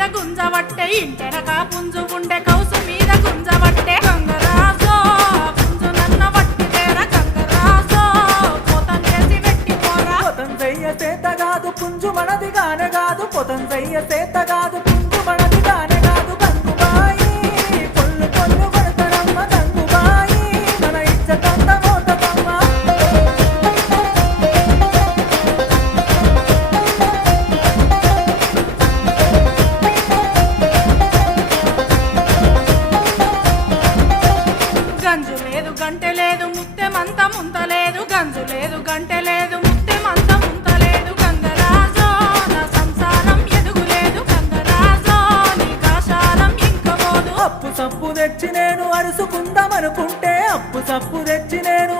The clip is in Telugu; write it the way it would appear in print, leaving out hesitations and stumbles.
మీద గుంజవట్టే ఇంటెనక పుంజు ఉండే కౌసు మీద గుంజవట్టే గంగరాజో పుంజు నన్న వట్టి తేర గంగరాజో పోతం చేసి పెట్టిపోరా పొతం చెయ్య చేత కాదు పుంజు మనది గానే కాదు పొతం చెయ్య చేత కాదు పుంజు మనది గానే కాదు గంగుబాయి పొల్లు పొల్లు పడతారమ్మ గంగుబాయి మన ఇచ్చటంత మోతకమ్మ గంజు లేదు గంటె లేదు ముత్తెమంత ముంతలేదు గంజు లేదు గంటె లేదు ముత్తెమంత ముంతలేదు గంగరాజో నా సంసారం ఎదుగులేదు గంగరాజో నీ కాశాలం ఇంకపోదు అప్పు సప్పు తెచ్చి నేను అరుసుకుందామనుకుంటే అప్పు సప్పు తెచ్చి నేను